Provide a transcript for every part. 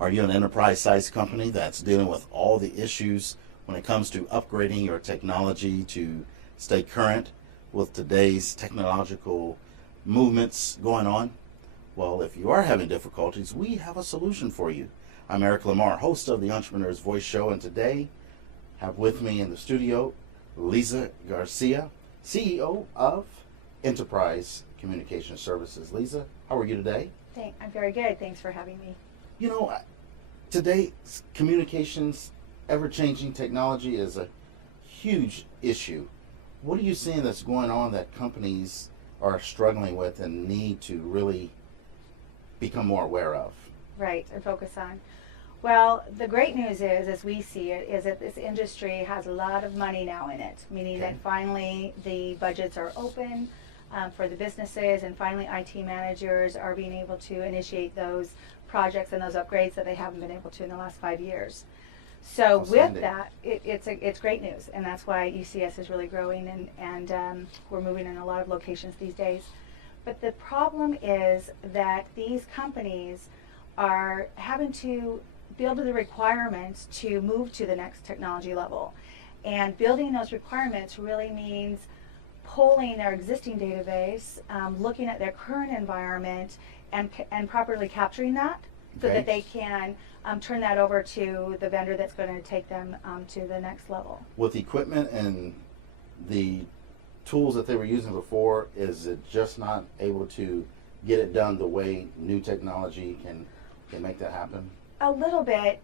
Are you an enterprise-sized company that's dealing with all the issues when it comes to upgrading your technology to stay current with today's technological movements going on? Well, if you are having difficulties, we have a solution for you. I'm Eric Lamar, host of the Entrepreneur's Voice Show, and today I have with me in the studio Liza Garcia, CEO of Enterprise Communication Services. Liza, how are you today? I'm very good. Thanks for having me. You know, today communications, ever-changing technology is a huge issue. What are you seeing that's going on that companies are struggling with and need to really become more aware of? Right, and focus on. Well, the great news is, as we see it, is that this industry has a lot of money now in it, meaning that finally the budgets are open for the businesses, and finally IT managers are being able to initiate those projects and those upgrades that they haven't been able to in the last 5 years. So with that, it's great news, and that's why ECS is really growing, and we're moving in a lot of locations these days. But the problem is that these companies are having to build the requirements to move to the next technology level. And building those requirements really means pulling their existing database, looking at their current environment, and properly capturing that so that they can turn that over to the vendor that's going to take them to the next level. With equipment and the tools that they were using before, is it just not able to get it done the way new technology can make that happen? A little bit.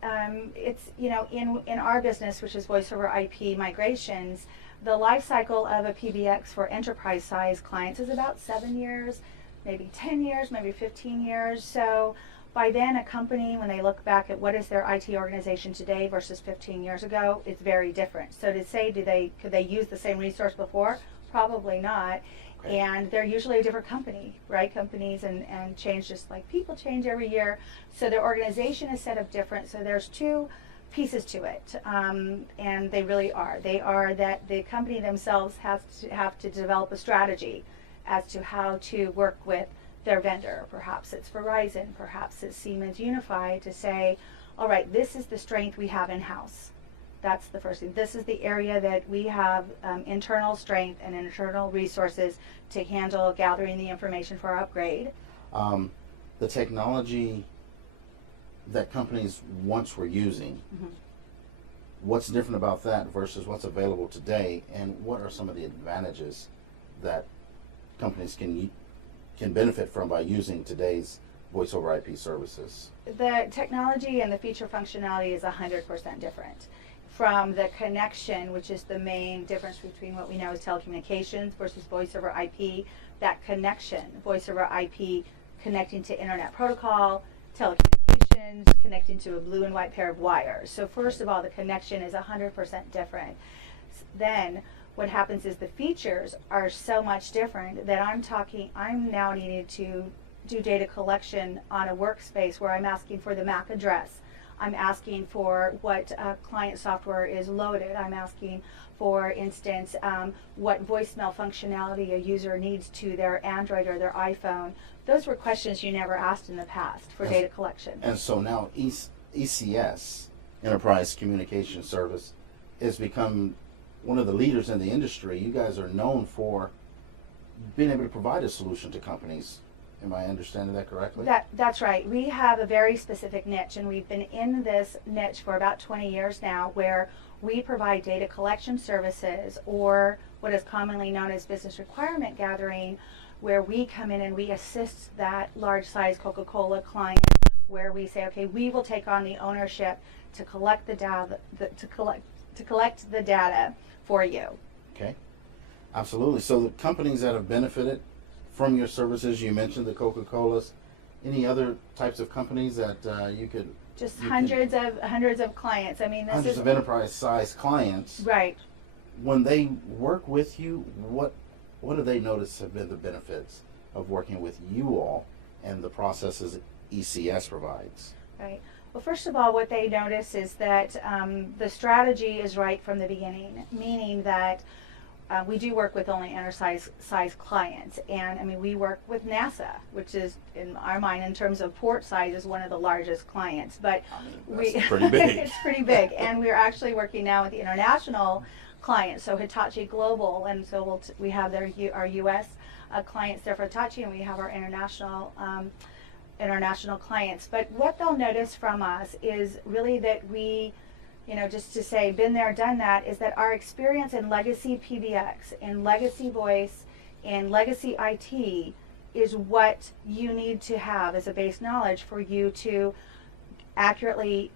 It's, you know, in our business, which is voice over IP migrations, the life cycle of a PBX for enterprise size clients is about 7 years, maybe 10 years, maybe 15 years. So by then, a company, when they look back at what is their IT organization today versus 15 years ago, it's very different. So to say, could they use the same resource before? Probably not. Okay. And they're usually a different company, right? Companies and change just like people change every year. So their organization is set up different. So there's two pieces to it, and they really are. They are that the company themselves have to develop a strategy as to how to work with their vendor. Perhaps it's Verizon, perhaps it's Siemens Unified, to say, all right, this is the strength we have in-house. That's the first thing. This is the area that we have internal strength and internal resources to handle gathering the information for our upgrade. The technology that companies once were using, what's different about that versus what's available today, and what are some of the advantages that companies can benefit from by using today's voice over IP services? The technology and the feature functionality is 100% different. From the connection, which is the main difference between what we know as telecommunications versus voice over IP, that connection, voice over IP connecting to internet protocol, telecommunications, connecting to a blue and white pair of wires. So first of all, the connection is 100% different. Then what happens is the features are so much different that I'm now needing to do data collection on a workspace where I'm asking for the MAC address. I'm asking for what client software is loaded. I'm asking, for instance, what voicemail functionality a user needs to their Android or their iPhone. Those were questions you never asked in the past for data collection. And so now ECS, Enterprise Communication Service, has become one of the leaders in the industry. You guys are known for being able to provide a solution to companies. Am I understanding that correctly? That's right. We have a very specific niche, and we've been in this niche for about 20 years now, where we provide data collection services, or what is commonly known as business requirement gathering, where we come in and we assist that large size Coca-Cola client, where we say, okay, we will take on the ownership to collect the data, to collect the data for you. Okay, absolutely. So the companies that have benefited from your services, you mentioned the Coca-Colas. Any other types of companies that you could? Just hundreds of clients. I mean, this hundreds of enterprise-sized clients. Right. When they work with you, what do they notice have been the benefits of working with you all and the processes ECS provides? Right. Well, first of all, what they notice is that the strategy is right from the beginning, meaning that we do work with only enterprise size clients, and I mean we work with NASA, which is in our mind in terms of port size is one of the largest clients. But that's pretty big. it's pretty big, and we're actually working now with the international clients, so Hitachi Global, and so we have our U.S. Clients there for Hitachi, and we have our international clients. But what they'll notice from us is really that we, just to say, been there, done that, is that our experience in legacy PBX, in legacy voice, in legacy IT is what you need to have as a base knowledge for you to accurately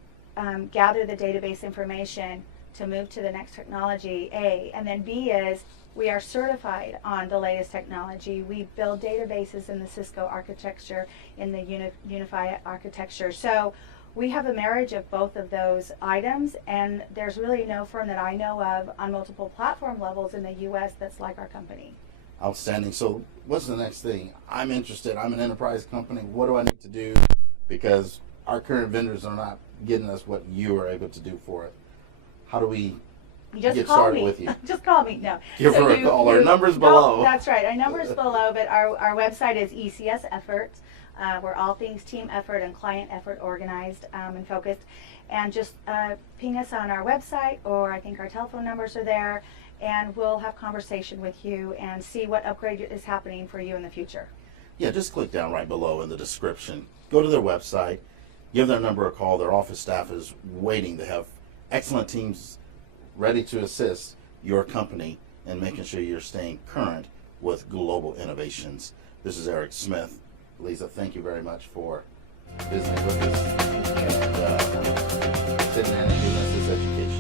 gather the database information to move to the next technology, A. And then B is we are certified on the latest technology. We build databases in the Cisco architecture, in the Unify architecture. So we have a marriage of both of those items, and there's really no firm that I know of on multiple platform levels in the U.S. that's like our company. Outstanding. So what's the next thing? I'm interested. I'm an enterprise company. What do I need to do? Because our current vendors are not getting us what you are able to do for it. How do we get started with you? Just call me. No. Give her a call. Our number's below. That's right. Our number's below, but our website is ECS Efforts. We're all things team effort and client effort organized and focused. And just ping us on our website, or I think our telephone numbers are there, and we'll have conversation with you and see what upgrade is happening for you in the future. Yeah, just click down right below in the description. Go to their website, give their number a call. Their office staff is waiting to have excellent teams ready to assist your company in making sure you're staying current with global innovations. This is Eric Smith. Liza, thank you very much for visiting with us and sitting in and giving us this education.